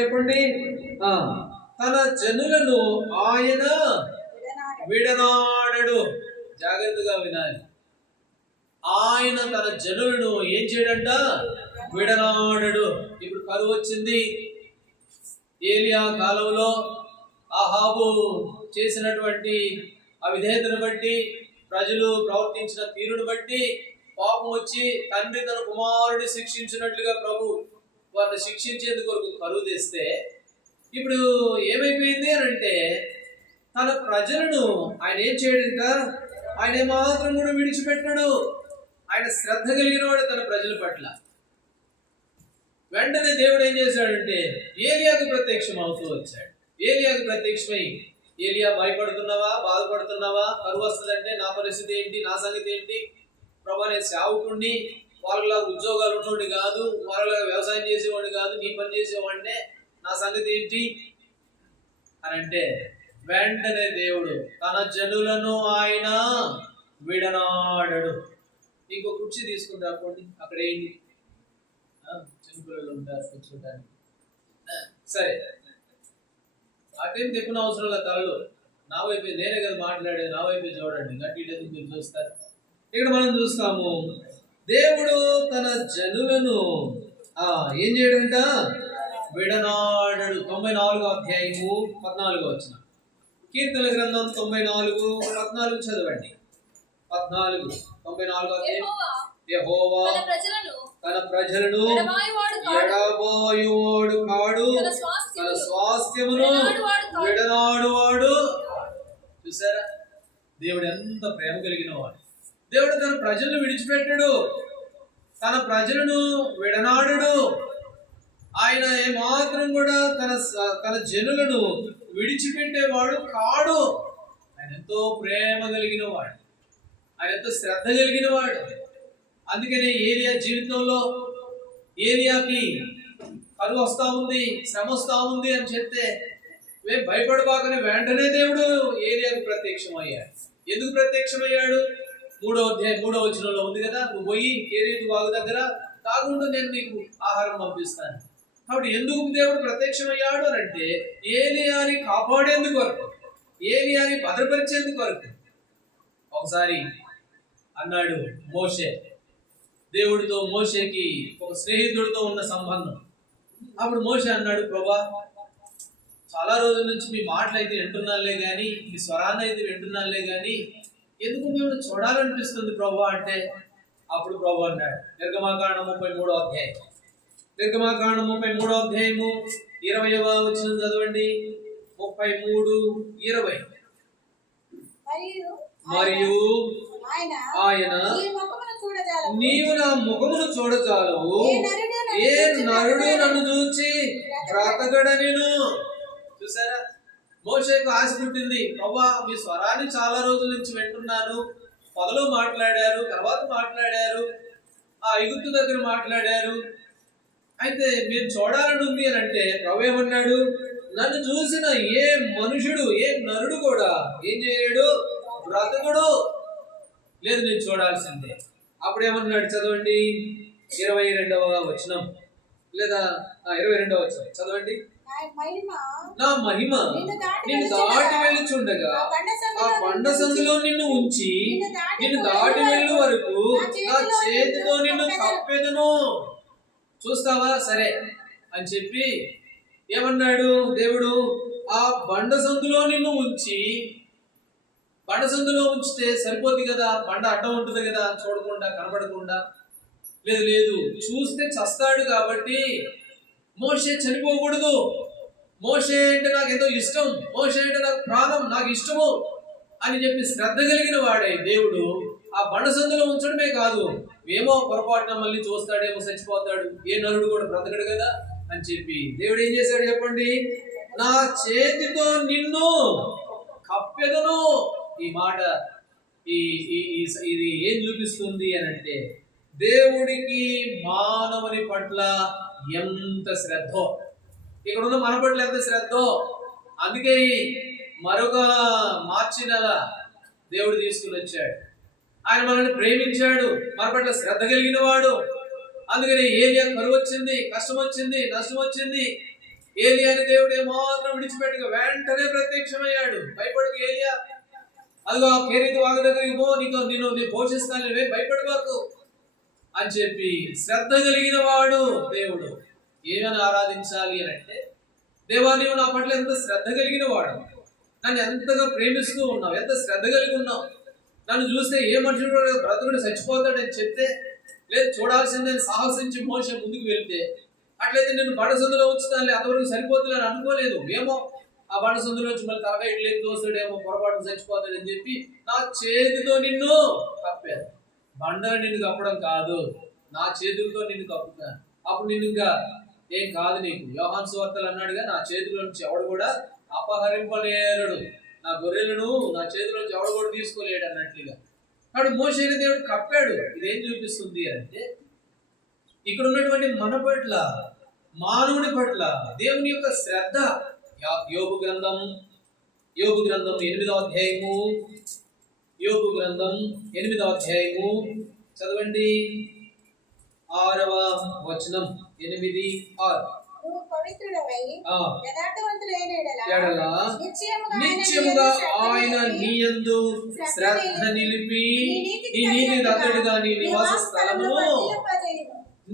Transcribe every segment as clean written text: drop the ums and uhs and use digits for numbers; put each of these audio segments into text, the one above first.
చెప్పండి. తన జనులను ఆయన విడనాడడు. జాగ్రత్తగా వినాలి. ఆయన తన జనులను ఏం చేయడంట? విడనాడడు. ఇప్పుడు కరువు వచ్చింది. ఏలియా కాలంలో అహాబు చేసినటువంటి అవిధేయతను బట్టి, ప్రజలు ప్రవర్తించిన తీరును బట్టి పాపం వచ్చి తండ్రి తన కుమారుడిని శిక్షించినట్లుగా ప్రభు వారిని శిక్షించేందుకు కొరకు కరువు తెస్తే, ఇప్పుడు ఏమైపోయింది అని అంటే తన ప్రజలను ఆయన ఏం చేయడంట? ఆయన మాత్రం కూడా విడిచిపెట్టాడు. ఆయన శ్రద్ధ కలిగిన వాడు తన ప్రజల పట్ల. వెంటనే దేవుడు ఏం చేశాడంటే ఏలియాకు ప్రత్యక్షం అవుతూ వచ్చాడు. ఏలియాకు ప్రత్యక్షమై, ఏలియా భయపడుతున్నావా, బాధపడుతున్నావా, కరువు వస్తుందంటే నా పరిస్థితి ఏంటి, నా సంగతి ఏంటి ప్రభా, నేను సేవకుడిని, వాళ్ళలా ఉద్యోగాలు ఉన్నోడిని కాదు, వాళ్ళలా వ్యవసాయం చేసేవాడిని కాదు, నీ పని చేసేవాడినే, నా సంగతి ఏంటి అని అంటే వెంటనే దేవుడు తన జనులను ఆయన విడనాడడు. ఇంకో కుర్చీ తీసుకుని రాకండి, అక్కడ ఏంటి చిన్నపిల్లలు ఉంటారు కూర్చోడానికి. సరే, అటేం తెప్పున అవసరం లేదు. తలలు నా వైపు, నేనే కదా మాట్లాడేది, నా వైపు చూడండి, గట్టి మీరు చూస్తారు. ఇక్కడ మనం చూస్తాము దేవుడు తన జనులను ఏం చేయడంట? విడనాడడు. 94వ అధ్యాయము 14వ వచనం. కీర్తనల గ్రంథం 94:14 చదవండి. 94వ అధ్యాయం. యెహోవా తన ప్రజలను ఎడబాయువాడు కాడు, తన స్వాస్థ్యమును విడనాడువాడు. చూసారా దేవుడు ఎంత ప్రేమ కలిగిన వాడు. దేవుడు తన ప్రజలను విడిచిపెట్టాడు, తన ప్రజలను విడనాడడు. ఆయన ఏమాత్రం కూడా తన జనులను విడిచిపెట్టేవాడు కాడు. ఆయన ఎంతో ప్రేమ కలిగిన వాడు, ఆయన ఎంతో శ్రద్ధ కలిగిన వాడు. అందుకనే ఏలియా జీవితంలో ఏలియాకి కరువు వస్తా ఉంది, శ్రమ వస్తా ఉంది అని చెప్తే మేము భయపడబాకనే వెంటనే దేవుడు ఏలియాకు ప్రత్యక్షమయ్యాడు. ఎందుకు ప్రత్యక్షమయ్యాడు? 3వ అధ్యాయం 3వ వచనంలో ఉంది కదా, నువ్వు పోయి కేరీతు వాగు దగ్గర తాగుంటూ నేను నీకు ఆహారం పంపిస్తాను. కాబట్టి ఎందుకు దేవుడు ప్రత్యక్షమయ్యాడు అని అంటే ఏలియాని కాపాడేందుకు వరకు, ఏలియాని భద్రపరిచేందుకు వరకు. ఒకసారి అన్నాడు మోషే, దేవుడితో మోషేకి ఒక స్నేహితుడితో ఉన్న సంబంధం. అప్పుడు మోషే అన్నాడు, ప్రభా, చాలా రోజుల నుంచి మీ మాటలు అయితే వింటున్నానులే కానీ, మీ స్వరాన్ని అయితే వింటున్నానులే కానీ ఎందుకు మేము చూడాలనిపిస్తుంది ప్రభా అంటే, అప్పుడు ప్రభు అన్నాడు, నిర్గమాకాండం 33వ అధ్యాయం. నిర్గమాకాండం 33వ అధ్యాయము 20వ వచనం చదవండి. 33:20. మరియు ఆయన నీవు నా ముఖమును చూడజాలవు, ఏ నరుడు నన్ను చూచి బ్రతకడనిను. చూసారా, మోషేకు ఆశ పుట్టింది, ప్రభా మీ స్వరాన్ని చాలా రోజుల నుంచి వింటున్నాను. మొదలు మాట్లాడారు, తర్వాత మాట్లాడారు, ఆ ఐగుప్తు దగ్గర మాట్లాడారు, అయితే మీరు చూడాలని ఉంది అని అంటే ప్రభు ఏమన్నాడు? నన్ను చూసిన ఏ మనుషుడు, ఏ నరుడు కూడా ఏం చేయలేడు, బ్రతకుడు. లేదు, నేను చూడాల్సిందే. అప్పుడు ఏమన్నాడు చదవండి, 22వ వచనం లేదా 22వ వచనం చదవండి. నా మహిమ నిన్ను దాటి వెళ్ళుచుండగా ఆ బండ సందులో నిన్ను ఉంచి నిన్ను దాటి వెళ్ళు వరకు నా చేతితో నిన్ను కప్పెదను. చూస్తావా? సరే అని చెప్పి ఏమన్నాడు దేవుడు? ఆ బండ సందులో నిన్ను ఉంచి, బండ సందులో ఉంచితే సరిపోద్ది కదా, బండ అడ్డం ఉంటుంది కదా, చూడకుండా కనబడకుండా. లేదు లేదు, చూస్తే చస్తాడు కాబట్టి మోషే చనిపోకూడదు. మోషే అంటే నాకు ఎంతో ఇష్టం, మోషే అంటే నాకు ప్రాణం, నాకు ఇష్టము అని చెప్పి శ్రద్ధ కలిగిన వాడే దేవుడు ఆ బండ సందులో ఉంచడమే కాదు, ఏమో పొరపాటున మళ్ళీ చూస్తాడేమో, చచ్చిపోతాడు, ఏ నరుడు కూడా బ్రతకడు కదా అని చెప్పి దేవుడు ఏం చేశాడు చెప్పండి? నా చేతితో నిన్ను కప్పెదను. ఈ మాట ఇది ఏం చూపిస్తుంది అని అంటే దేవుడికి మానవుని పట్ల ఎంత శ్రద్ధో, ఇక్కడున్న మన పట్ల ఎంత శ్రద్ధో. అందుకే మరొక మార్చి నెల దేవుడు తీసుకుని వచ్చాడు. ఆయన మనల్ని ప్రేమించాడు, మన పట్ల శ్రద్ధ కలిగిన వాడు. అందుకని ఏలియా కరువు వచ్చింది, కష్టం వచ్చింది, నష్టం వచ్చింది, ఏలియాని దేవుడు ఏమాత్రం విడిచిపెట్టగా వెంటనే ప్రత్యక్షమయ్యాడు. భయపడకు ఏలియా, అదిగో కేరీతు వాగు దగ్గరికి పో, నేను పోషిస్తాను, భయపడబాకు అని చెప్పి శ్రద్ధ కలిగిన వాడు దేవుడు. ఏమని ఆరాధించాలి అని అంటే, దేవా నీవు నా పట్ల ఎంత శ్రద్ధ కలిగిన వాడు, నన్ను ఎంతగా ప్రేమిస్తూ ఉన్నావు, ఎంత శ్రద్ధ కలిగి ఉన్నావు, నన్ను చూస్తే ఏ మనుషుడు బ్రతుకుడు చచ్చిపోతాడని చెప్తే, లేదు చూడాల్సిందని సాహసించి మోస ముందుకు వెళ్తే, అట్లయితే నేను బండసందులో ఉంచుతాను, అంతవరకు సరిపోతుందని అనుకోలేదు. ఏమో ఆ బండసందులో వచ్చి మళ్ళీ తలకాయ ఇట్లా తోస్తాడేమో, పొరపాటు చచ్చిపోతాడని చెప్పి నా చేతితో నిన్ను కప్పాను. బండలు నిన్ను కప్పడం కాదు, నా చేతులతో నిన్ను కప్పుతాను. అప్పుడు నిన్ను ఇంకా ఏం కాదు నీకు. యోహాను సువార్తలు అన్నాడుగా, నా చేతిలో నుంచి ఎవడు కూడా అపహరింపలేరుడు, నా గొర్రెలను నా చేతిలో నుంచి ఎవడు కూడా తీసుకోలేడు అన్నట్లుగా. కాబట్టి మోషే దేవుడు కప్పాడు. ఇదేం చూపిస్తుంది అంటే, ఇక్కడ ఉన్నటువంటి మన పట్ల, మానవుని పట్ల దేవుని యొక్క శ్రద్ధ. యోబు గ్రంథం 8వ అధ్యాయము, యోబు గ్రంథం 8వ అధ్యాయము చదవండి, 6వ వచనం. 8:6. నిత్యముగా ఆయన నీయందు శ్రద్ధ నిలిపి నీ నీతి దగ్గరగా నీ నివాస స్థలమును,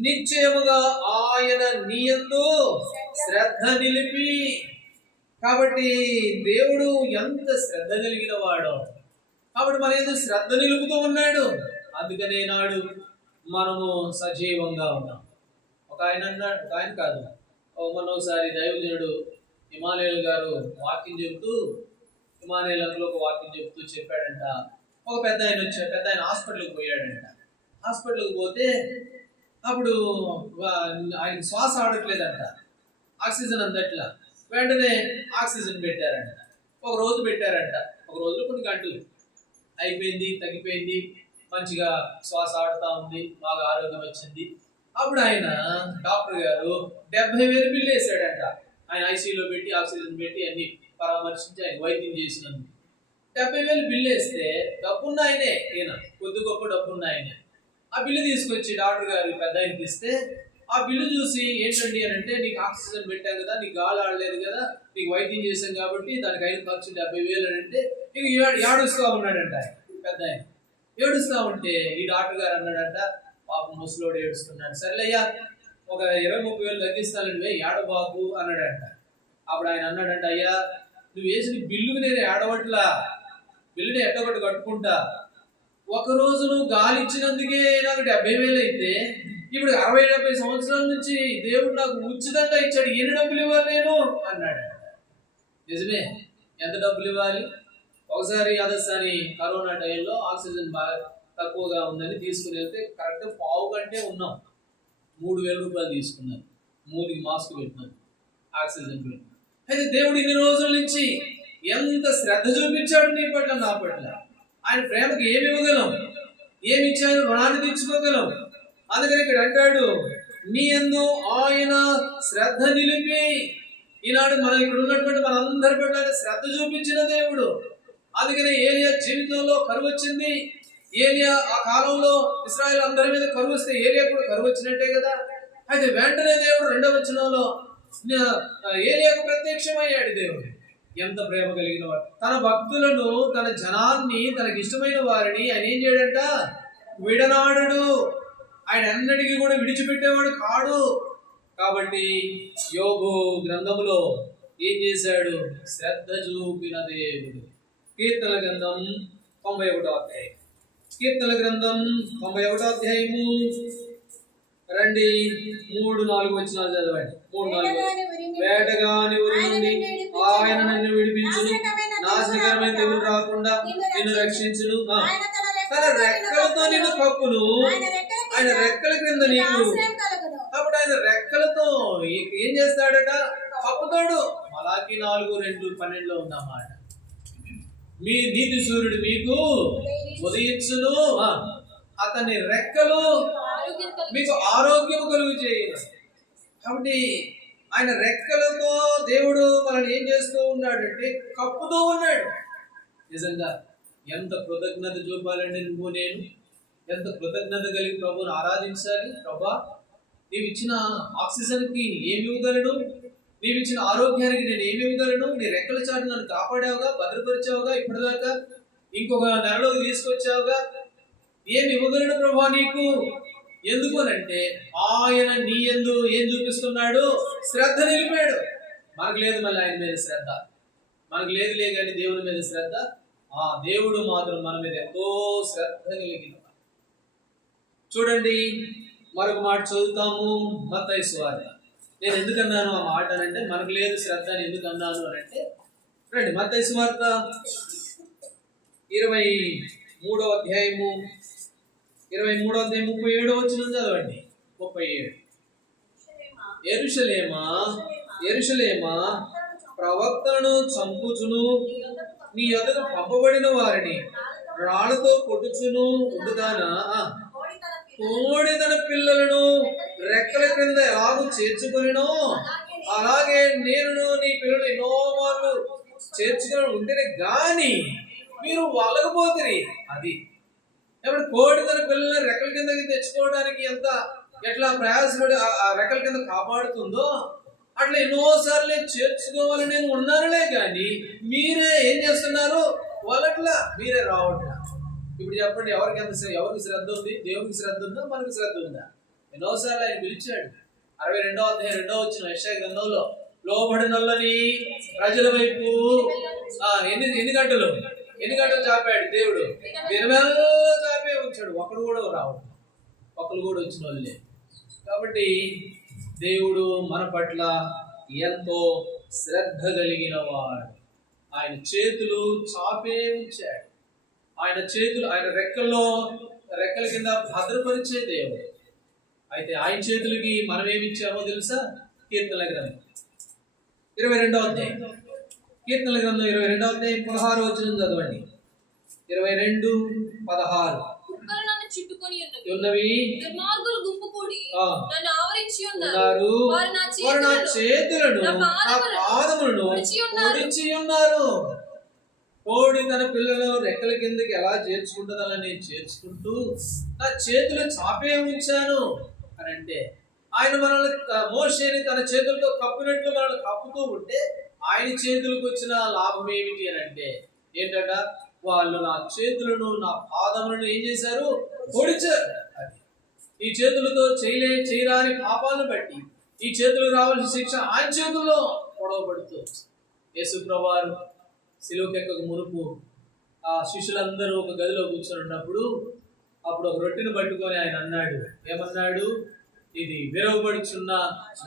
నిశ్చయముగా ఆయన నీయందు శ్రద్ధ నిలిపి. కాబట్టి దేవుడు ఎంత శ్రద్ధ కలిగిన వాడో, కాబట్టి మన ఏదో శ్రద్ధ నిలుపుతూ ఉన్నాడు. అందుకనే నాడు మనము సజీవంగా ఉన్నాం. ఒక ఆయన అన్నాడు, ఒక ఆయన కాదు, ఒకసారి దైవజనుడు హిమాలయల్ గారు వాక్యం చెబుతూ, హిమాలయలో ఒక వాక్యం చెబుతూ చెప్పాడంట, ఒక పెద్ద ఆయన వచ్చాడు. పెద్ద ఆయన హాస్పిటల్కి పోయాడంట. హాస్పిటల్కి పోతే అప్పుడు ఆయన శ్వాస ఆడట్లేదంట, ఆక్సిజన్ అందట్లా. వెంటనే ఆక్సిజన్ పెట్టారంట. ఒక రోజు పెట్టారంట, ఒక రోజులో కొన్ని గంటలు అయిపోయింది, తగ్గిపోయింది, మంచిగా శ్వాస ఆడుతూ ఉంది, బాగా ఆరోగ్యం వచ్చింది. అప్పుడు ఆయన డాక్టర్ గారు 70,000 బిల్లు వేసాడంట. ఆయన ఐసీయూలో పెట్టి ఆక్సిజన్ పెట్టి అన్ని పరామర్శించి ఆయన వైద్యం చేసినందుకు 70,000 బిల్లు వేస్తే, డబ్బున్న ఆయనే, ఈయన కొద్ది గొప్ప డబ్బున్న ఆయనే. ఆ బిల్లు తీసుకొచ్చి డాక్టర్ గారు పెద్ద ఆయనకి ఇస్తే, ఆ బిల్లు చూసి ఏంటండి అని అంటే, నీకు ఆక్సిజన్ పెట్టాం కదా, నీకు గాలి ఆడలేదు కదా, నీకు వైద్యం చేశాం కాబట్టి దానికి అయిన ఖర్చు 70,000 అని అంటే, నీకు ఏడుస్తూ ఉన్నాడంట. పెద్ద ఆయన ఏడుస్తూ ఉంటే ఈ డాక్టర్ గారు అన్నాడంట, పాపం ముసలోడు ఏడుస్తున్నాడు, సర్లేయ్యా ఒక 20-30 వేలు తగ్గిస్తానండి, ఏడబాబు అన్నాడంట. అప్పుడు ఆయన అన్నాడంట, అయ్యా నువ్వు వేసిన బిల్లుకి నేను ఏడవట్లా, బిల్లుని ఎట్టగొట్టు కట్టుకుంటా. ఒక రోజు నువ్వు గాలి ఇచ్చినందుకే నాకు 70,000 అయితే, ఇప్పుడు 60-70 సంవత్సరాల నుంచి దేవుడు నాకు ఉచితంగా ఇచ్చాడు, ఎన్ని డబ్బులు ఇవ్వాలి నేను అన్నాడు. నిజమే, ఎంత డబ్బులు ఇవ్వాలి? ఒకసారి అదసారి కరోనా టైంలో ఆక్సిజన్ బాగా తక్కువగా ఉందని తీసుకుని వెళ్తే కరెక్ట్ పావు గంటే ఉన్నాం, 3,000 రూపాయలు తీసుకున్నారు. మూదికి మాస్క్ పెట్టినారు, ఆక్సిజన్ పెట్టినారు. అయితే దేవుడు ఇన్ని రోజుల నుంచి ఎంత శ్రద్ధ చూపించాడు నీ పట్ల, నా పట్ల. ఆయన ప్రేమకి ఏమి ఇవ్వగలం, ఏమి ఇచ్చాను, రుణాన్ని తీర్చుకోగలం. అందుకని ఇక్కడ అంటాడు, నీ యందు ఆయన శ్రద్ధ నిలిపి. ఈనాడు మనం ఇక్కడ ఉన్నటువంటి మన అందరి పట్ల శ్రద్ధ చూపించిన దేవుడు. అందుకని ఏలియా జీవితంలో కరువు వచ్చింది. ఏలియా ఆ కాలంలో ఇశ్రాయేలు అందరి మీద కరువు వస్తే ఏలియా కూడా కరువు వచ్చినట్టే కదా. అయితే వెంటనే దేవుడు 2వ వచనంలో ఏలియాకు ప్రత్యక్షమయ్యాడు. దేవుడు ఎంత ప్రేమ కలిగిన వాడు, తన భక్తులను, తన జనాన్ని, తనకి ఇష్టమైన వారిని ఆయన ఏం చేయడంట, విడనాడు. ఆయన అన్నిటికీ కూడా విడిచిపెట్టేవాడు కాడు. కాబట్టి యోబు గ్రంథంలో ఏం చేశాడు, శ్రద్ధ చూపిన దేవుడు. కీర్తనల గ్రంథం 91వ అధ్యాయం, కీర్తనల గ్రంథం 91వ అధ్యాయము రండి, 3-4 వచనాలు చదవండి. 3-4. వేటగాని ఊరి నుండి ఆయన నన్ను విడిపించును, నాశనకరమైన తెగులు రాకుండా నిన్ను రక్షించును, తన రెక్కలతో నిన్ను కప్పును, ఆయన రెక్కల క్రింద నీకు. కాబట్టి ఆయన రెక్కలతో ఏం చేస్తాడట, కప్పుతాడు. మలాకి 4:2-12 ఉందన్నమాట. మీ నీతి సూర్యుడు మీకు ఉదయించును, అతని రెక్కలు మీకు ఆరోగ్యం కలుగు చేయను. కాబట్టి ఆయన రెక్కలతో దేవుడు మనల్ని ఏం చేస్తూ ఉన్నాడంటే, కప్పుతూ ఉన్నాడు. నిజంగా ఎంత కృతజ్ఞత చూపాలండి నువ్వు నేను, ఎంత కృతజ్ఞత కలిగి ప్రభువుని ఆరాధించాలి. ప్రభా నీవు ఇచ్చిన ఆక్సిజన్కి ఏమి ఇవ్వగలడు, నీవిచ్చిన ఆరోగ్యానికి నేను ఏమి ఇవ్వగలను? నీ రెక్కల చాటు నన్ను కాపాడావుగా, భద్రపరిచావుగా, ఇప్పటిదాకా ఇంకొక నెలలోకి తీసుకొచ్చావుగా. ఏమి ఇవ్వగలను ప్రభా నీకు? ఎందుకు అనంటే ఆయన నీ యందు ఏం చూపిస్తున్నాడు? శ్రద్ధ నిలిపాడు. మనకు లేదు మళ్ళీ ఆయన మీద శ్రద్ధ, మనకు లేదు కానీ దేవుని మీద శ్రద్ధ. ఆ దేవుడు మాత్రం మన మీద ఎంతో శ్రద్ధ కలిగిన. చూడండి, మరొక మాట చదువుతాము, మత్తయి సువార్త. నేను ఎందుకన్నాను ఆ మాట అంటే, మనకు లేదు శ్రద్ధ అని ఎందుకు అన్నాను అని అంటే, రండి మత్తయి సువార్త 23వ అధ్యాయము 37వ వచనం చదవండి. 37. యెరూషలేమా యెరూషలేమా, ప్రవక్తలను చంపుచును, నీ యొద్దకు పంపబడిన వారిని రాళ్లతో కొట్టుచును ఉండుదానా? కోడి తన పిల్లలను రెక్కల క్రింద ఎలాగూ చేర్చుకొనినో అలాగే నేను నీ పిల్లలు ఎన్నో మార్లు చేర్చుకొని ఉంటేనే గాని మీరు వాళ్ళకపోతే. అది ఇప్పుడు కోడి తన పిల్లల్ని రెక్కల కిందకి తెచ్చుకోవడానికి ఎట్లా ప్రయాసపడి ఆ రెక్కల కింద కాపాడుతుందో అట్లా ఎన్నోసార్లు చేర్చుకోవాలని నేను ఉన్నానులే కానీ మీరే ఏం చేస్తున్నారు? వాళ్ళట్లా మీరే రావట్లా. ఇప్పుడు చెప్పండి, ఎవరికి శ్రద్ధ ఉంది? దేవునికి శ్రద్ధ ఉందా, మనకు శ్రద్ధ ఉందా? ఎన్నోసార్లు ఆయన పిలిచాడు. 62వ అధ్యాయం 2వ వచనం యెషయా గ్రంథంలో, లోబడినొల్లని ప్రజల వైపు ఎన్ని గంటలు చాపాడు దేవుడు? దినమెల్లా చాపే ఉంచాడు. ఒకడు కూడా రావడం, ఒకరు కూడా వచ్చిన వాళ్ళే. కాబట్టి దేవుడు మన పట్ల ఎంతో శ్రద్ధ కలిగిన వాడు. ఆయన చేతులు చాపే ఉంచాడు. ఆయన చేతులు ఆయన రెక్కల కింద భద్రపరిచే దేవుడు. అయితే ఆయన చేతులకి మనం ఏమిచ్చామో తెలుసా? కీర్తనల గ్రంథం 22వ అధ్యాయం, కీర్తనల గ్రంథం 22వ అధ్యాయం 16వ వచనం చదవండి. 22:16. ఉన్నవి వారు నా చేతులను నా పాదములను పొడిచి ఉన్నారు. కోడి తన పిల్లలు రెక్కల కిందకి ఎలా చేర్చుకుంటుందని నేను చేర్చుకుంటూ నా చేతులు చాపే ఉంచాను అని అంటే, ఆయన మనల్ని మోషేని తన చేతులతో కప్పినట్లు మనల్ని కప్పుతూ ఉంటే ఆయన చేతులకు వచ్చిన లాభం ఏమిటి అని అంటే ఏంటంట? వాళ్ళు నా చేతులను నా పాదములను ఏం చేశారు? పొడిచారు. అది ఈ చేతులతో చేయరాని పాపాలను బట్టి ఈ చేతులకు రావాల్సిన శిక్ష ఆయన చేతుల్లో పొడవబడుతూ యేసు ప్రభువారు శిలువకెక్కక మునుపు ఆ శిష్యులందరూ ఒక గదిలో కూర్చొని ఉన్నప్పుడు అప్పుడు ఒక రొట్టెను పట్టుకొని ఆయన అన్నాడు. ఏమన్నాడు? ఇది విరవబడుచున్న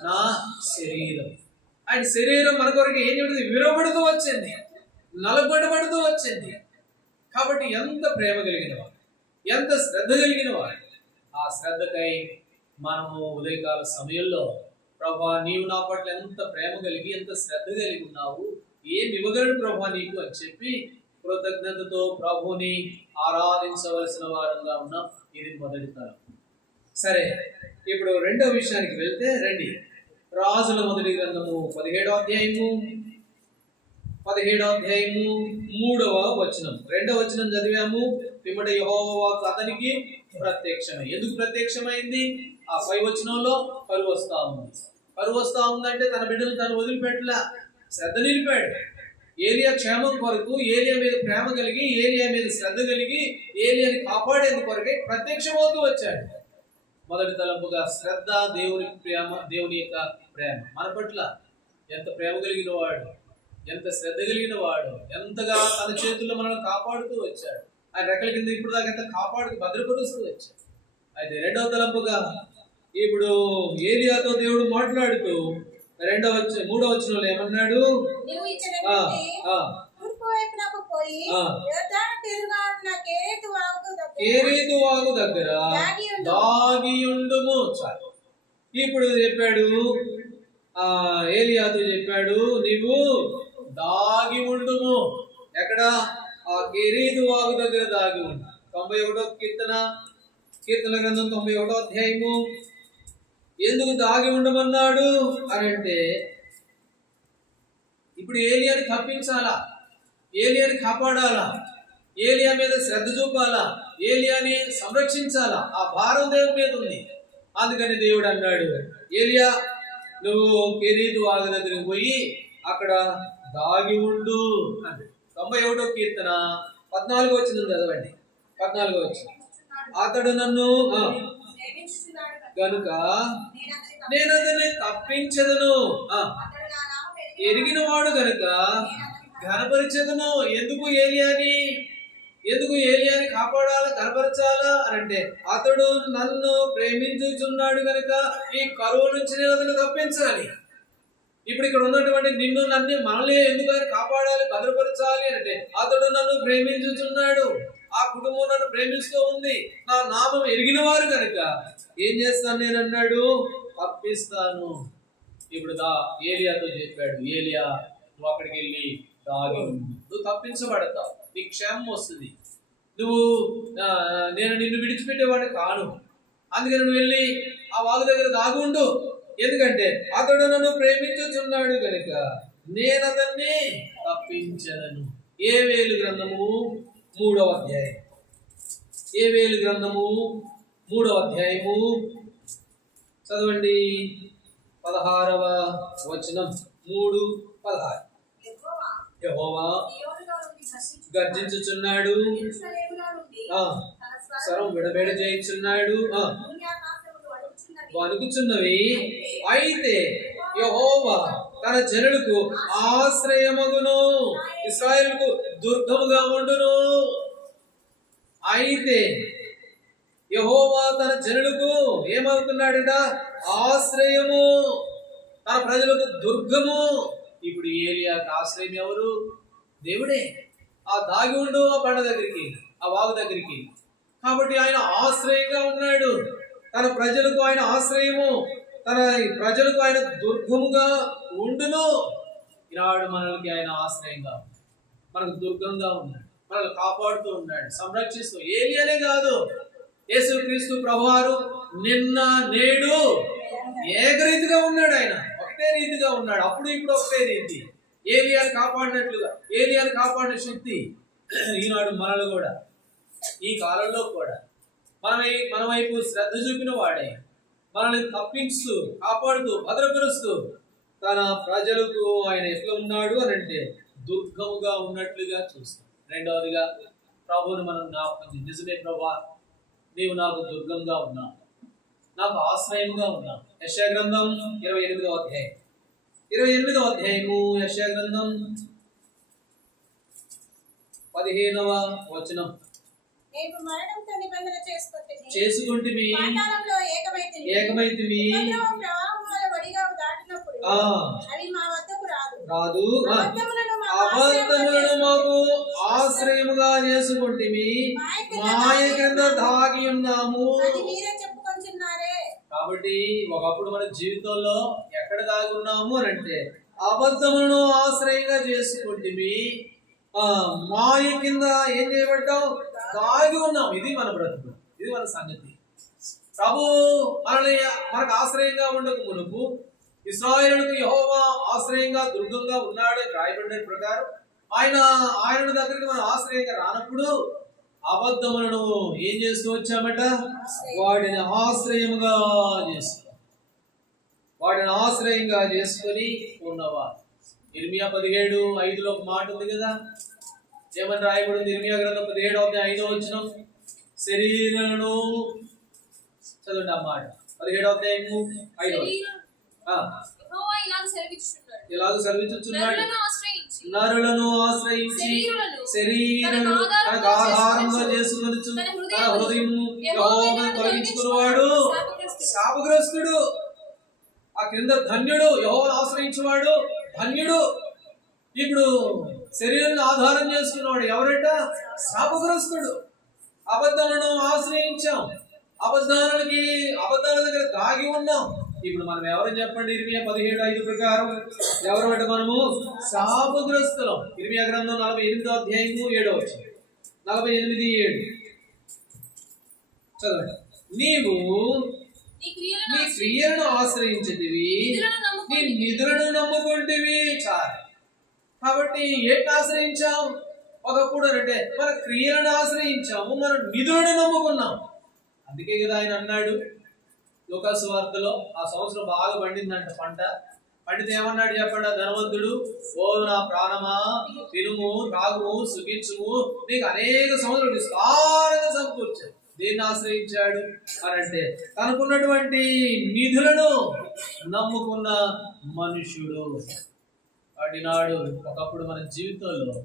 నా శరీరం. ఆయన శరీరం మన కొరకు ఏం చెబుతుంది? విరవబడుతూ వచ్చింది, నలగొట్టబడుతూ వచ్చింది. కాబట్టి ఎంత ప్రేమ కలిగిన వాడు, ఎంత శ్రద్ధ కలిగిన వాడు. ఆ శ్రద్ధకై మనము ఉదయకాల సమయంలో, ప్రభా నీవు నా పట్ల ఎంత ప్రేమ కలిగి ఎంత శ్రద్ధ కలిగి ఉన్నావు, ఏమి ఇవ్వగలడు ప్రభా నీకు అని చెప్పి కృతజ్ఞతతో ప్రభుని ఆరాధించవలసిన వారంగా ఉన్నాం. ఇది మొదటి తరం. సరే, ఇప్పుడు రెండవ విషయానికి వెళ్తే రండి. రాజుల మొదటి గ్రంథము 17వ అధ్యాయము 3వ వచనం 2వ వచనం చదివాము. పిమ్మట యెహోవా వాక్కు అతనికి ప్రత్యక్షమై. ఎందుకు ప్రత్యక్షమైంది? ఆ 5వ వచనంలో కరువు వస్తా ఉందంటే తన బిడ్డలు తను వదిలిపెట్టలా, శ్రద్ధ నిలిపాడు. ఏలియా క్షేమం కొరకు, ఏలియా మీద ప్రేమ కలిగి, ఏలియా మీద శ్రద్ధ కలిగి, ఏలియాని కాపాడేందుకు కొరకై ప్రత్యక్షమవుతూ వచ్చాడు. మొదటి తలంపుగా శ్రద్ధ, దేవుని ప్రేమ, దేవుని యొక్క ప్రేమ మన పట్ల ఎంత ప్రేమ కలిగిన వాడు, ఎంత శ్రద్ధ కలిగిన వాడు, ఎంతగా తన చేతుల్లో మనల్ని కాపాడుతూ వచ్చాడు. ఆయన రెక్కల కింద ఇప్పుడు దాకా ఎంత కాపాడుతూ భద్రపరుస్తూ వచ్చాడు. అయితే రెండవ తలంపుగా ఇప్పుడు ఏలియాతో దేవుడు మాట్లాడుతూ 3వ వచనంలో ఏమన్నాడు? కేరీతు వాగు దగ్గర దాగియుండుము. ఇప్పుడు చెప్పాడు, ఏలియాతో చెప్పాడు, నీవు దాగి ఉండుము. ఎక్కడ? ఆ కేరీతు వాగు దగ్గర దాగి ఉండు. 91వ కీర్తన గ్రంథం 91వ అధ్యాయము. ఎందుకు దాగి ఉండమన్నాడు అని అంటే, ఇప్పుడు ఏలియాని తప్పించాలా, ఏలియాని కాపాడాలా, ఏలియా మీద శ్రద్ధ చూపాలా, ఏలియాని సంరక్షించాలా. ఆ భారం దేవుని మీద ఉంది. అందుకని దేవుడు అన్నాడు, ఏలియా నువ్వు కెరీతు వాగు దగ్గరికి పోయి అక్కడ దాగి ఉండు అంటే 91వ కీర్తన 14వ వచనం చదవండి. 14వ వచనం. అతడు నన్ను గనుక నేను అతన్ని తప్పించదును, ఎరిగిన వాడు గనుక ఘనపరిచెదను. ఎందుకు ఏలియాని కాపాడాలా, కనపరచాలా అని అంటే అతడు నన్ను ప్రేమించుచున్నాడు గనుక ఈ కరువు నుంచి నేను అతను తప్పించాలి. ఇప్పుడు ఇక్కడ ఉన్నటువంటి నిన్ను నన్ను మనల్ని ఎందుకు కాపాడాలి, భద్రపరచాలి అంటే అతడు నన్ను ప్రేమించుచున్నాడు, ఆ కుటుంబం నన్ను ప్రేమిస్తూ ఉంది, నా నామం ఎరిగిన వారు కనుక ఏం చేస్తాను నేను అన్నాడు, తప్పిస్తాను. ఇప్పుడు ఏలియాతో చెప్పాడు, ఏలియా నువ్వు అక్కడికి వెళ్ళి దాగి నువ్వు తప్పించబడతావు, నీకు క్షేమం వస్తుంది, నేను నిన్ను విడిచిపెట్టేవాడిని కాను, అందుకని నువ్వు వెళ్ళి ఆ వాగు దగ్గర దాగుండు, ఎందుకంటే అతడు నన్ను ప్రేమించుచున్నాడు కనుక నేను అతన్ని తప్పించను. యోవేలు గ్రంథము 3వ అధ్యాయం. యోవేలు గ్రంథము 3వ అధ్యాయము చదవండి. 16వ వచనం. 3:16. యెహోవా గర్జించుచున్నాడు, స్వరం విడబెడ చేయుచున్నాడు, వణుకుచున్నవి. అయితే యెహోవా తన జనులకు ఆశ్రయమగును, ఇశ్రాయేలుకు దుర్గముగా ఉండును. అయితే యెహోవా తన జనులకు ఏమవుతున్నాడట, ఆశ్రయము, తన ప్రజలకు దుర్గము. ఇప్పుడు ఏలియాకి ఆశ్రయం ఎవరు? దేవుడే. ఆ దాగి ఉండు ఆ బండ దగ్గరికి, ఆ వాగు దగ్గరికి. కాబట్టి ఆయన ఆశ్రయంగా ఉన్నాడు, తన ప్రజలకు ఆయన ఆశ్రయము, తన ప్రజలకు ఆయన దుర్గముగా ఉండును. ఈనాడు మనకి ఆయన ఆశ్రయంగా, మనకు దుర్గంగా ఉన్నాడు, మనల్ని కాపాడుతూ ఉన్నాడు, సంరక్షిస్తూ. ఏలియానే కాదు, యేసుక్రీస్తు ప్రభువారు నిన్న నేడు ఏకరీతిగా ఉన్నాడు. ఆయన ఒకటే రీతిగా ఉన్నాడు, అప్పుడు ఇప్పుడు ఒకటే రీతి. ఏలియాని కాపాడినట్లుగా, ఏలియాని కాపాడిన శక్తి ఈనాడు మనల్ని కూడా, ఈ కాలంలో కూడా మన వైపు శ్రద్ధ చూపిన వాడే, మనల్ని తప్పిస్తూ, కాపాడుతూ, భద్రపరుస్తూ తన ప్రజలకు ఆయన ఎట్లా ఉన్నాడు అని అంటే దుర్గముగా ఉన్నట్లుగా చూస్తాం. రెండవదిగా ప్రభువుని మనం జ్ఞాపకం, నిజమే ప్రభువా నీవు నాకు దుర్గంగా ఉన్నావు, నాకు ఆశ్రయంగా ఉన్నావు. యెషయా గ్రంథం 28వ అధ్యాయం. 28వ అధ్యాయము యెషయా గ్రంథం 15వ వచనం. చేసుకుంటివి, ఏకమైతివి, రాదు, అబద్ధములను మాకు ఆశ్రయముగా చేసుకుంటివి, మాయ క్రింద దాగి ఉన్నాము. కాబట్టి ఒకప్పుడు మన జీవితంలో ఎక్కడ దాగి ఉన్నాము అని అంటే అబద్ధములను ఆశ్రయంగా చేసుకుంటివి, మాయ కింద ఏం చేయబడ్డాం, దాగి ఉన్నాం. ఇది మన బ్రతుకు, ఇది మన సంగతి. ప్రభు మనకు ఆశ్రయంగా ఉండక మునుపు ఇశ్రాయేలుకు యెహోవా ఆశ్రయంగా దుర్గంగా ఉన్నాడు అని రాయబడిన ప్రకారం ఆయన దగ్గరికి మనం ఆశ్రయంగా రానప్పుడు అబద్ధములను ఏం చేస్తూ వచ్చామట, వాటిని ఆశ్రయంగా చేసుకొని ఉన్నవారు. ఇర్మియా 17:5 ఒక మాట ఉంది కదా, ఏమని రాయబడింది? ఇర్మియా గ్రంథం 17వ వచనం. శరీరను చదవండి ఆ మాట. 17వ ఇలాగ సెలవిచ్చుచున్నాడు, నరులను ఆశ్రయించి శరీరను తనకు ఆధారంగా చేసుకొని తన హృదయం యెహోవాను తొలగించుకున్నవాడు శాపగ్రస్తుడు. ఆ క్రింద ధన్యుడు, యెహోవాను ఆశ్రయించేవాడు ధన్యుడు. ఇప్పుడు శరీరాన్ని ఆధారం చేసుకున్నవాడు ఎవరంట? శాపగ్రస్తుడు. అబద్ధములను ఆశ్రయించాం, అబద్ధాల దగ్గర దాగి ఉన్నాం. ఇప్పుడు మనం ఎవరు చెప్పండి? ఇర్మియా 17:5 ప్రకారం ఎవరు అంటే మనము శాపగ్రస్తులం. ఇర్మియా గ్రంథం 48వ అధ్యాయము 7వ వచనం. 48:7 చదవండి. నీవు నీ క్రియలను ఆశ్రయించేటివి, నీ నిధులను నమ్ముకుంటేవి. చాలు. కాబట్టి ఏంటి ఆశ్రయించాం? ఒకప్పుడు అంటే మన క్రియలను ఆశ్రయించాము, మన నిధులను నమ్ముకున్నాం. అందుకే కదా ఆయన అన్నాడు, లూకాసు వార్తలో ఆ సంవత్సరం బాగా పండిందంట పంట. పండితే ఏమన్నాడు చెప్పండి? ఆ ధనవంతుడు, ఓ నా ప్రాణమా, తినుము త్రాగుము సుఖించుము, నీకు అనేక సంవత్సరాలు విస్తారంగా సమకూర్చాడు. దేన్ని ఆశ్రయించాడు అని అంటే తనకున్నటువంటి నిధులను నమ్ముకున్న మనుషుడు. వాటినాడు ఒకప్పుడు మన జీవితంలో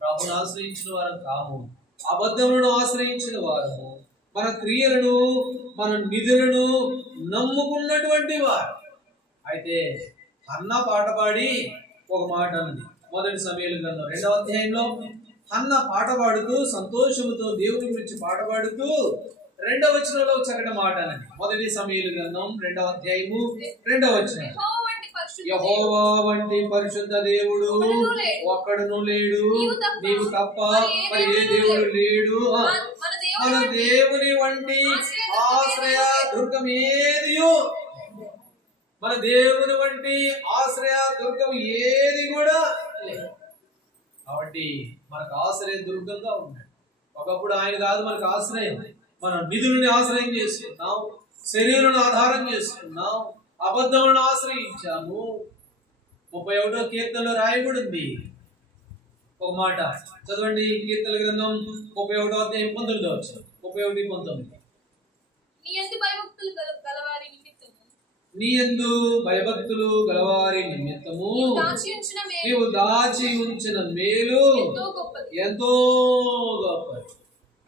ప్రభుని ఆశ్రయించిన వారు కాము, అబద్ధములను ఆశ్రయించిన వారు, మన క్రియలను మన నిధులను నమ్ముకున్నటువంటి వారు. అయితే హన్న పాట పాడి ఒక మాట అంది. మొదటి సమూయేలు గ్రంథం 2వ అధ్యాయంలో హన్న పాట పాడుతూ సంతోషముతో దేవుని గురించి పాట పాడుతూ 2వ వచనంలో చక్కటి మాట అన్నది. మొదటి సమూయేలు గ్రంథం 2వ అధ్యాయము 2వ వచనం, యెహోవా వంటి పరిశుద్ధ దేవుడు ఒక్కడును లేడు, నీవు తప్ప మరి ఏ దేవుడు లేడు. మన దేవుని వంటి ఆశ్రయ దుర్గం ఏదియో, మన దేవుని వంటి ఆశ్రయ దుర్గం ఏది కూడా లేదు. కాబట్టి మనకు ఆశ్రయ దుర్గంగా ఉన్నాడు. ఒకప్పుడు ఆయన కాదు మనకు ఆశ్రయం. మనం నిధులని ఆశ్రయం చేసుకున్నాం, శరీరాలను ఆధారం చేసుకున్నాం, అబద్ధములను ఆశ్రయించాము. 31వ కీర్తనలో రాయబడి ఉంది ఒక మాట, చదవండి. కీర్తన గ్రంథం 31వ అధ్యాయం 19వ వచనం, 31:19. నీ యందు భయభక్తులు గలవారి నిమిత్తము నీవు దాచి ఉంచిన మేలు ఎంతో గొప్పది.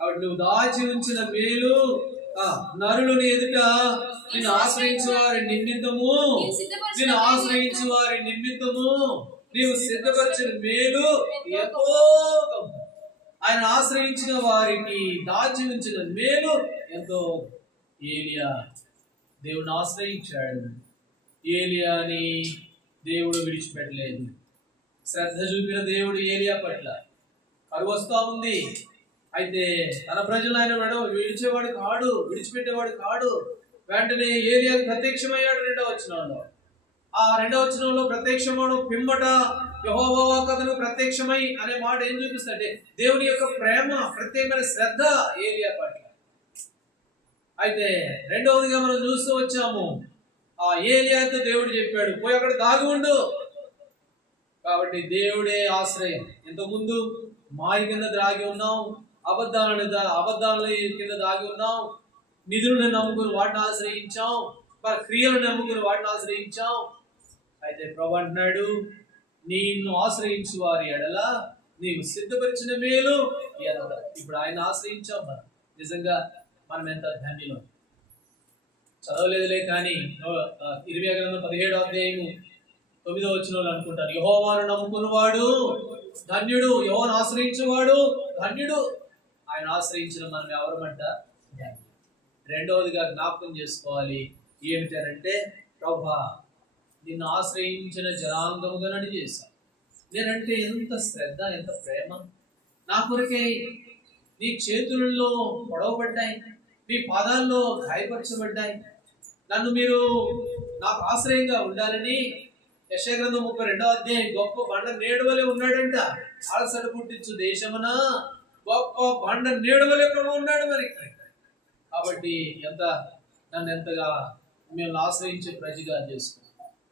కాబట్టి నువ్వు దాచి ఉంచిన మేలు నరులని ఎదుట నిన్ను ఆశ్రయించే వారి నిమిత్తము, నిన్ను ఆశ్రయించే వారి నిమిత్తము నీవు సిద్ధపరిచిన మేలు ఎంతో గొప్ప. ఆయన ఆశ్రయించిన వారికి దాచి ఉంచిన మేలు ఎంతో. ఏలియా దేవుని ఆశ్రయించాడు. ఏలియాని దేవుడు విడిచిపెట్టలేదు. శ్రద్ధ చూపిన దేవుడు ఏలియా పట్ల. కరువు వస్తా ఉంది, అయితే తన ప్రజలు ఆయన విడిచేవాడు కాడు, విడిచిపెట్టేవాడు కాడు. వెంటనే ఏలియాకు ప్రత్యక్షమయ్యాడు 2వ వచనంలో. ఆ 2వ వచనంలో ప్రత్యక్షమడు పిమ్మట యెహోవా కథను ప్రత్యక్షమై అనే మాట ఏం చూపిస్తాడే? దేవుని యొక్క ప్రేమ, ప్రత్యేకమైన శ్రద్ధ ఏలియా పట్ల. అయితే రెండవదిగా మనం చూస్తూ వచ్చాము, ఆ ఏలియాతో దేవుడు చెప్పాడు, పోయి అక్కడ దాగి ఉండు. కాబట్టి దేవుడే ఆశ్రయం. ఇంతకుముందు మాయ కింద దాగి ఉన్నాం, అబద్ధాల కింద దాగి ఉన్నాం, నిధులను నమ్ముకుని వాటిని ఆశ్రయించాం, క్రియలను నమ్ముకుని వాటిని ఆశ్రయించాం. అయితే ప్రభు అంటున్నాడు, నిన్ను ఆశ్రయించు వారి ఎడల నీవు సిద్ధపరిచిన మేలు ఎడల. ఇప్పుడు ఆయన ఆశ్రయించాం. మనం నిజంగా మనం ఎంత ధన్యులం. చదవలేదులే కానీ 20వ గ్రంథం 17వ అధ్యాయము 9వ వచనంలో అనుకుంటారు, యెహోవాను నమ్ముకున్నవాడు ధన్యుడు, యెహోవాను ఆశ్రయించేవాడు ధన్యుడు. ఆయన ఆశ్రయించిన మనం ఎవరమంట? రెండవదిగా జ్ఞాపకం చేసుకోవాలి ఏమిటంటే, ప్రభా నిన్ను ఆశ్రయించిన జనాంగముగా నన్ను చేశాను. నేనంటే ఎంత శ్రద్ధ, ఎంత ప్రేమ. నా కొరకై నీ చేతులలో పొడవబడ్డాయి, నీ పాదాల్లో గాయపరచబడ్డాయి. నన్ను మీరు నాకు ఆశ్రయంగా ఉండాలని యెషయా గ్రంథం 32వ అధ్యాయం, గొప్ప బండ నేడువలే ఉన్నాడంట. అలసట పుట్టించు దేశమున గొప్ప బండ నేడువలే ప్రభు ఉన్నాడు మరి. కాబట్టి నన్ను ఎంతగా మేము ఆశ్రయించే ప్రజగా చేసుకున్నాను.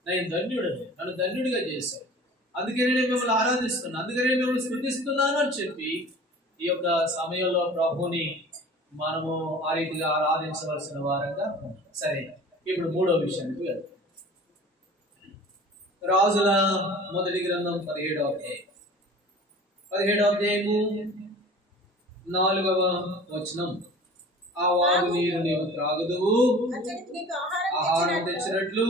నేను ధన్యుడు, నన్ను ధన్యుడిగా చేశాను. అందుకనే నేను మిమ్మల్ని ఆరాధిస్తున్నాను, అందుకనే మిమ్మల్ని స్తుతిస్తున్నాను అని చెప్పి ఈ యొక్క సమయంలో ప్రభుని మనము ఆ రీతిగా ఆరాధించవలసిన వారంగా. సరే, ఇప్పుడు 3వ విషయానికి వెళ్తాం. రాజుల మొదటి గ్రంథం 17వ అధ్యాయం, 17వ అధ్యాయము 4వ వచనం. ఆ వాగు నీరు నీవు త్రాగుదువు, ఆహారం తెచ్చినట్లు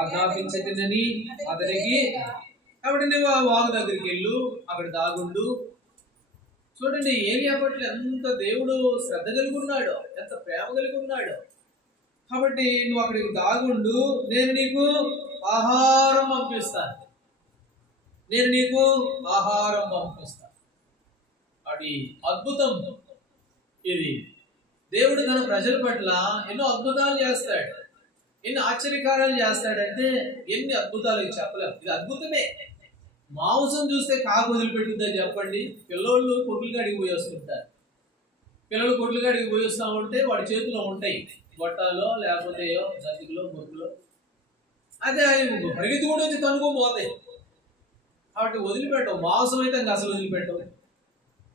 ఆజ్ఞాపించదని అతనికి. కాబట్టి నువ్వు ఆ వాగు దగ్గరికి వెళ్ళు, అక్కడ దాగుండు. చూడండి, ఏలియా పట్ల ఎంత దేవుడు శ్రద్ధ కలిగి ఉన్నాడో, ఎంత ప్రేమ కలిగి ఉన్నాడో. కాబట్టి నువ్వు అక్కడికి దాగుండు, నేను నీకు ఆహారం పంపిస్తాను, నేను నీకు ఆహారం పంపిస్తాను. అది అద్భుతం. ఇది దేవుడు తన ప్రజల పట్ల ఎన్నో అద్భుతాలు చేస్తాడు, ఎన్ని ఆశ్చర్యకారాలు చేస్తాడంటే ఎన్ని అద్భుతాలు చెప్పలేము. ఇది అద్భుతమే. మాంసం చూస్తే కాకు వదిలిపెట్టిందని చెప్పండి, పిల్లోళ్ళు కొట్టులు అడిగి పోయి వస్తుంటారు. పిల్లలు కొట్లు కాడికి పోయి వస్తూ ఉంటే వాడి చేతిలో ఉంటాయి గొట్టాలో లేకపోతే జతికిలో మురుకులో, అదే ఆయన పరిగెత్తి కూడా వచ్చి తనుకోపోతాయి. కాబట్టి వదిలిపెట్టవు, మాంసం అయితే అసలు వదిలిపెట్టవు.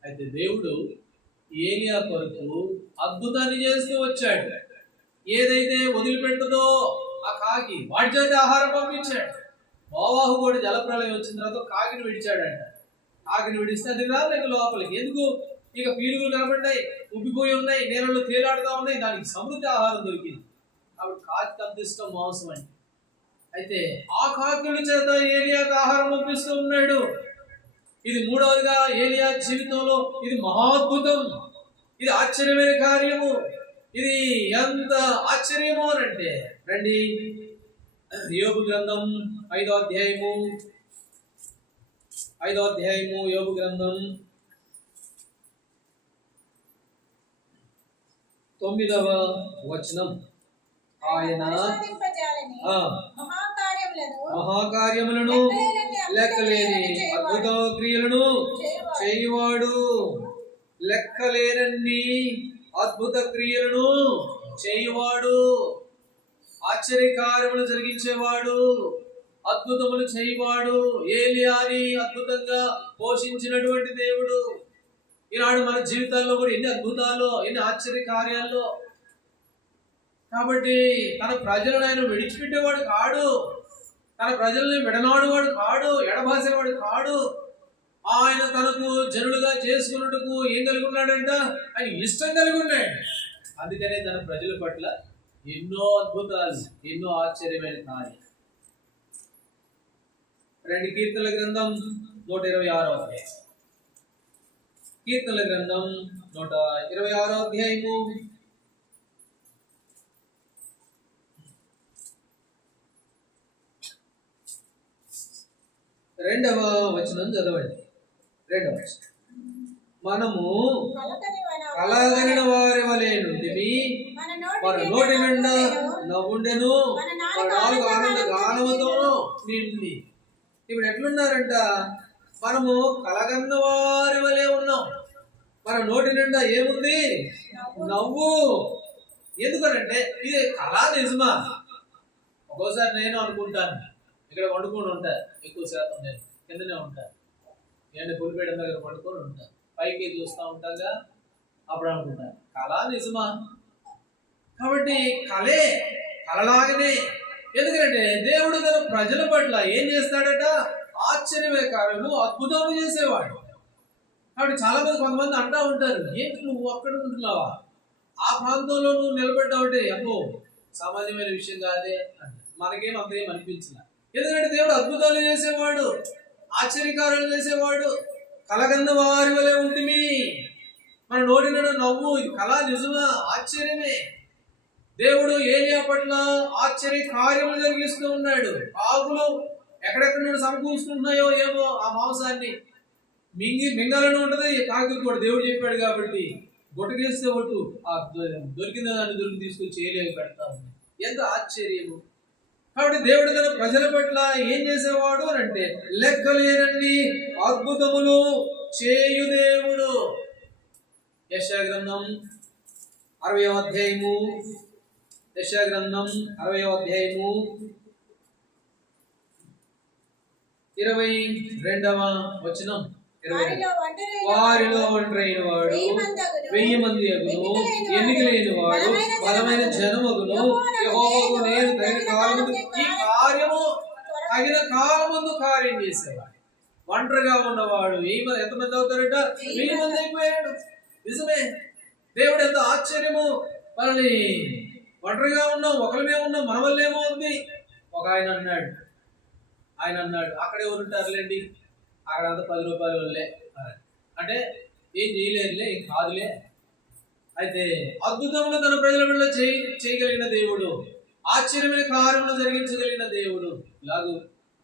అయితే దేవుడు ఏలియా కొరకు అద్భుతాన్ని చేస్తూ వచ్చాడు. ఏదైతే వదిలిపెట్టదో ఆ కాకి వాడి చేతి ఆహారం పంపించాడు. నోవాహు కూడా జలప్రలయం వచ్చిన తర్వాత కాకిని విడిచాడంట. కాకిని విడిస్తే అది రాలేక లోపలికి. ఎందుకు? ఇక పీరుగులు కనబడ్డాయి, ఉబ్బిపోయి ఉన్నాయి, నేలలో తేలాడుతూ ఉన్నాయి, దానికి సమృద్ధి ఆహారం దొరికింది. కాబట్టి కాకి అంత ఇష్టం మాంసం అంటే. అయితే ఆ కాకుడి చేత ఏలియాకు ఆహారం పంపిస్తూ ఉన్నాడు. ఇది మూడవదిగా ఏలియా జీవితంలో ఇది మహాద్భుతం, ఇది ఆశ్చర్యమైన కార్యము. ఇది ఎంత ఆశ్చర్యము అని అంటే రండి, యోబు గ్రంథం 5వ అధ్యాయము యోబు గ్రంథం 9వ వచనం. ఆయన మహాకార్యములను లెక్కలేని అద్భుత క్రియలను చేయువాడు, లెక్కలేనన్ని అద్భుత క్రియలను చేయువాడు, ఆశ్చర్యకార్యములు జరిగించేవాడు, అద్భుతములు చేయువాడు. ఏలియాని అద్భుతంగా పోషించినటువంటి దేవుడు ఈనాడు మన జీవితాల్లో కూడా ఎన్ని అద్భుతాలు, ఎన్ని ఆశ్చర్య కార్యాల్లో. కాబట్టి తన ప్రజలను ఆయన విడిచిపెట్టేవాడు కాడు, తన ప్రజల్ని విడనాడువాడు కాడు, ఎడబాసేవాడు కాడు. ఆయన తనకు జనులుగా చేసుకున్నట్టుకు ఏం కలిగి ఉన్నాడంట? ఆయన ఇష్టం కలిగి ఉన్నాడు. అందుకనే తన ప్రజల పట్ల ఎన్నో అద్భుతాలు, ఎన్నో ఆశ్చర్యమైన కార్యాలు. రెండు కీర్తనల గ్రంథం 126వ అధ్యాయం. కీర్తనల గ్రంథం 126వ అధ్యాయము 2వ వచనం చదవండి. 2వ వచనం. మనము కలగనిన వారి వలె నుండి మన నోటి నిండా నవ్వుండెను, మన నాలుగు ఆనంద గానముతో నిండి. ఇప్పుడు ఎట్లున్నారంట? మనము కలగన్న వారి వలె ఉన్నాం, మన నోటి నిండా ఏముంది? నవ్వు. ఎందుకనంటే ఇది కళా నిజమా? ఒక్కోసారి నేను అనుకుంటాను, ఇక్కడ వండుకొని ఉంటాను, ఎక్కువ శాతం నేను కిందనే ఉంటాను, నేను పులిపేట దగ్గర వండుకొని ఉంటాను, పైకి చూస్తూ ఉంటాగా. అప్పుడు అనుకుంటాను కళ నిజమా? కాబట్టి కళే, కళలాగనే. ఎందుకంటే దేవుడు తన ప్రజల పట్ల ఏం చేస్తాడట? ఆశ్చర్యమే కార్యము, అద్భుతాలు చేసేవాడు. కాబట్టి చాలా మంది కొంతమంది అంటూ ఉంటారు, ఏంటి నువ్వు అక్కడ ఉంటున్నావా, ఆ ప్రాంతంలో నువ్వు నిలబడ్డావుంటే అబ్బో సామాన్యమైన విషయం కాదే అంటే మనకేం అంతేం అనిపించిన. ఎందుకంటే దేవుడు అద్భుతాలు చేసేవాడు, ఆశ్చర్యకారాలు చేసేవాడు. కలగన్న వారి వలె ఉంటుంది, మన నోటి నిండా నవ్వు. ఇది కళ నిజమా? ఆశ్చర్యమే. దేవుడు ఏలియా పట్ల ఆశ్చర్య కార్యములు జరిగిస్తూ ఉన్నాడు. ఆకులు ఎక్కడెక్కడ నుండి సమకూరుస్తున్నాయో ఏమో ఆ మాంసాన్ని మింగాలని ఉంటది కాకి కూడా. దేవుడు చెప్పాడు కాబట్టి గొట్టకేస్తే ఒట్టు ఆ దొరికిన దాన్ని దొరికి తీసుకొని చేయలేక పెడతా ఉంది. ఎంత ఆశ్చర్యము! కాబట్టి దేవుడు తన ప్రజల పట్ల ఏం చేసేవాడు అని అంటే లెక్కలేనన్ని అద్భుతములు చేయు దేవుడు. యెషయా గ్రంథం 60వ అధ్యాయము, యెషయా గ్రంథం 60వ అధ్యాయము 22వ వచనం. వారిలో ఒంటరైన వాడు 1000 మంది అగును, ఎన్నిక లేని వాడు బలమైన జనమగును. యెహోవాకు నేను తగిన కాలమందు ఈ కార్యము తగిన కాలమందు కార్యం చేసేవాడు. ఒంటరిగా ఉన్నవాడు ఎంతమంది అవుతారట? 1000 మంది అయిపోయాడు. నిజమే. దేవుడు ఎంత ఆశ్చర్యము! మనల్ని ఒంటరిగా ఉన్నాం, ఒకరిమే ఉన్నాం, మన వల్లేమో ఉంది. ఒక ఆయన అన్నాడు అక్కడ ఎవరు ఉంటారులేండి, అక్కడ అంతా 10 రూపాయల వాళ్ళే అంటే ఏం చేయలేరులే, ఏం కాదులే. అయితే అద్భుతంలో తన ప్రజల వల్ల చేయగలిగిన దేవుడు, ఆశ్చర్యమైన కార్యములు జరిగించగలిగిన దేవుడు. ఇలాగూ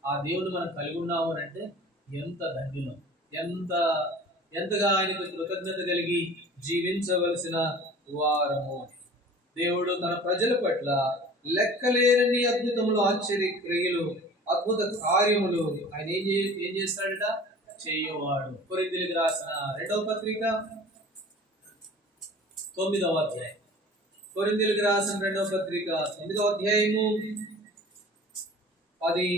ఆ దేవుడు మనం కలిగి ఉన్నాము అని అంటే ఎంత ధన్యులం, ఎంతగా ఆయనకు కృతజ్ఞత కలిగి జీవించవలసిన వారము. దేవుడు తన ప్రజల పట్ల లెక్కలేనన్ని అద్భుతములు, ఆశ్చర్య క్రియలు, అద్భుత కార్యములు ఆయన ఏం చేస్తాడట? చేయవాడు. కొరింథీయులకు రాసిన 2వ పత్రిక 9వ అధ్యాయం. కొరింథీయులకు రాసిన 2వ పత్రిక 9వ అధ్యాయము 10